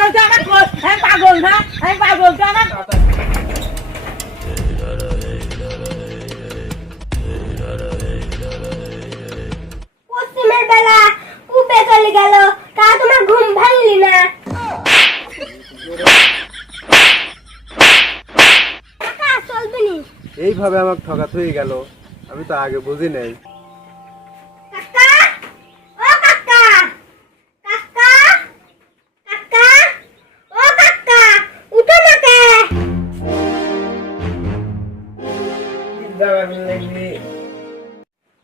পাগল তো আমার আমি পাগল না আমি পাগল তো আমার পশ্চিমের বেলা কূপে চলে গেল তা তোমার ঘুম ভাঙলি না কাকা চলবে নি এইভাবে আমাকে ঠকাতে হয়ে গেল, আমি তো আগে বুঝি নাই। কাকা ও কাকা কাকা কাকা ও কাকা উঠো না কে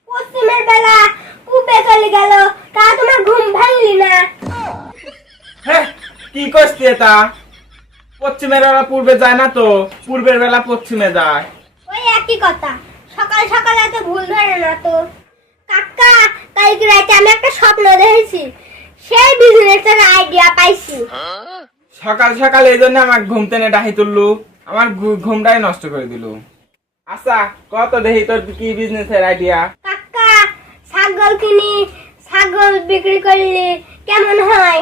পশ্চিমের বেলা কূপে চলে গেল তা তোমার ঘুম ভাঙলি না হ্যাঁ কি করছি এটা? পশ্চিমের বেলা পূর্বে যায় না তো, পূর্বের বেলা পশ্চিমে যায়। ওই একই কথা, সকাল সকাল এত ভুল ধরে না তো। কাকা কালকে রাতে আমি একটা স্বপ্ন দেখেছি, সেই বিজনেসের আইডিয়া পাইছি। সকাল সকাল এই জন্য আমার ঘুম টেনে ডাহি তুললু, আমার ঘুমটাই নষ্ট করে দিল। আচ্ছা কত দেখি তোর কি বিজনেসের আইডিয়া? কাকা ছাগল কিনি, ছাগল বিক্রি করলে কেমন হয়?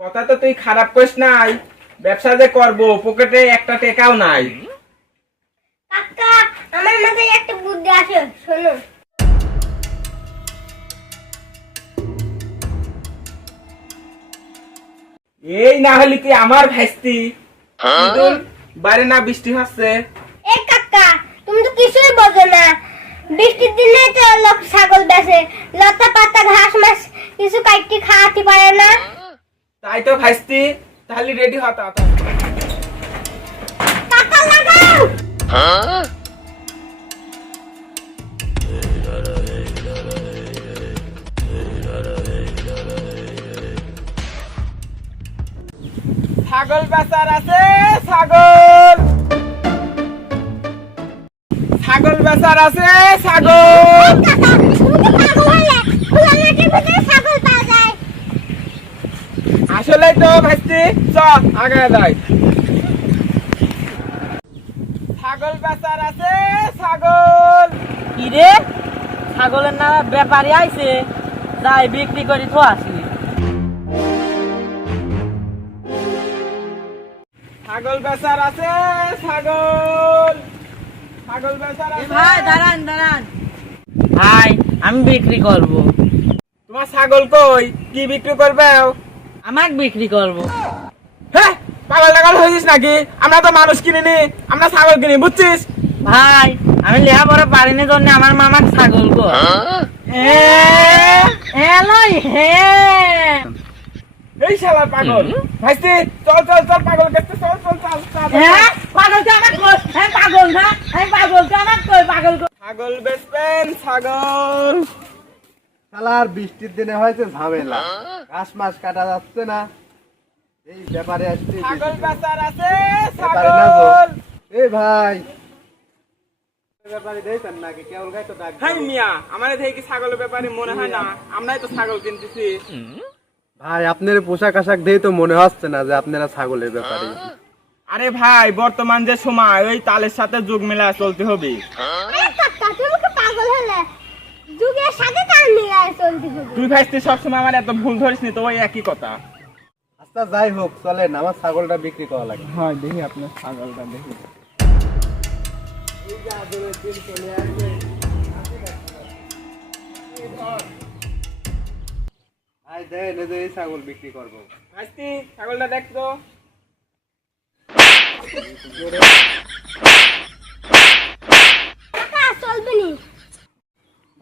কথা তো তুই খারাপ করিস নাই, ব্যবসা যে করবো পকেটে একটা টাকাও নাই। কাকা আমার মাথায় একটা বুদ্ধি আসে, শোনো। এই না হলে তুই আমার ভাইস্তি। বাইরে না বৃষ্টি হচ্ছে। এ কাকা তুমি তো কিছুই বোঝো না, বৃষ্টির দিনে তো লোক ছাগল বেচে, লতা পাতা ঘাস মাস কিছু কাটি খাওয়াতে পারে না। তাই তো ভাইস্তি, তাহলে রেডি হতা। কাকা লাগাও। ছাগল বেচার আছে, ছাগল ছাগল বেচার আছে, ছাগল। কাকা তুমি তো পাগল হলে, খোলা মাঠের ভিতরে ছাগল পাওয়া যায়। আসলে তো ভাইস্তি, চল আগে যাই। ছাগল বেচার আছে, ছাগল। কি রে ছাগলের নামে ব্যাপারী আইছে, যাই বিক্রি করি তো আসি। ছাগল বেচার আছে, ছাগল। ছাগল বেচার আছে। ভাই দাঁড়ান দাঁড়ান ভাই, আমি বিক্রি করব। তোমার ছাগল কই? কি বিক্রি করবে? আমাকে বিক্রি করব। হ্যাঁ পাগল টাগল হয়েছিস নাকি? আমরা তো মানুষ কিনিনি, আমরা ছাগল কিনি, বুঝছিস? ভাই আমি লেখাপড়া পারিনি জন্য আমার মামার ছাগল গো। এলই হে এই শালা পাগল ভাইস্তি, চল চল চল, পাগল কাছে চল চল চল চল। হ্যাঁ পাগল তো আমার আমি পাগল না আমি পাগল তো আমার পাগল গো। ছাগল বেচবেন, ছাগল। শালার বৃষ্টির দিনে হয়েছে ঝামেলা, ঘাস মাস কাটা যাচ্ছে না, এই ব্যাপারে আসছে। ছাগল বেচার আছে, ব্যাপারে না গো। ছাগল। এই ভাই ব্যাপারে দেখছেন নাকি কেবল গাই তো ডাক হাই দিল। মিয়া, আমাদের থেকে কি ছাগলের ব্যাপারে মনে হয় না? আমরাই তো ছাগল কিনতেছি। ভাই আপনার পোশাক আশাক দিয়ে তো মনে হচ্ছে না যে আপনারা ছাগলের ব্যাপারে। আরে ভাই বর্তমান যে সময়, ওই তালের সাথে যুগ মেলা চলতে হবে। আরে কাকা তুমি কি পাগল হলে, যুগের সাথে তাল মিলায় চলতে হবে। তুই ভাইস্তি সবসময় আমার এত ভুল ধরিস নি তো, ওই একই কথা। আচ্ছা যাই হোক, চলেন আমার ছাগলটা বিক্রি করা লাগে। হ্যাঁ দেখি আপনার ছাগলটা দেখি। ভাই দেন এই যে এই ছাগল বিক্রি করবো। ভাইস্তি ছাগলটা দেখতো। কাকা চলবে নি।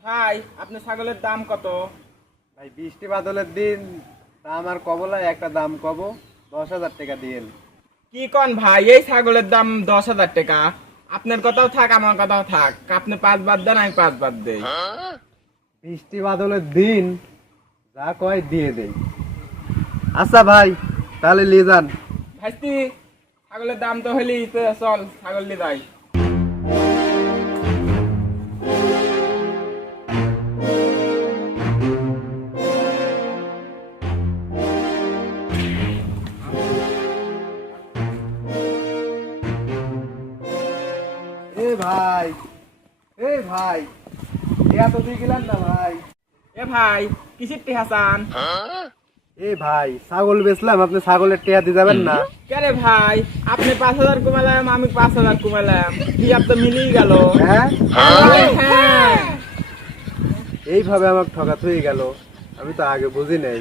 ভাই আপনার ছাগলের দাম কত? ভাই বৃষ্টি বাদলের দিন দাম আর কবলা একটা দাম কব, 10,000 টাকা দিয়েন। কি কন ভাই, এই ছাগলের দাম 10,000 টাকা? আপনার কথাও থাক আমার কথাও থাক, আপনি 5 বাদ দেন, আমি 5 বাদ দেই। বৃষ্টি বাদলের দিন যা কয় দিয়ে দেই। আচ্ছা ভাই তাহলে নিয়ে যান। ভাইস্তি ছাগলের দাম তো হলি, তো চল ছাগল নিয়ে যাই। ভাই এই ভাই এত দিয়ে গেলেন না ভাই। এ ভাই কিসির টি হাসান? এই ভাই ছাগল বেচলাম, আপনি ছাগলের টিয়া দিয়ে যাবেন না? কেরে ভাই, আপনি 5,000 কমালাম, আমি 5,000 কমালাম, হিসাব তো মিলিয়ে গেল। হ্যাঁ, হ্যাঁ, এইভাবে আমাকে ঠকাত হয়ে গেল, আমি তো আগে বুঝি নাই।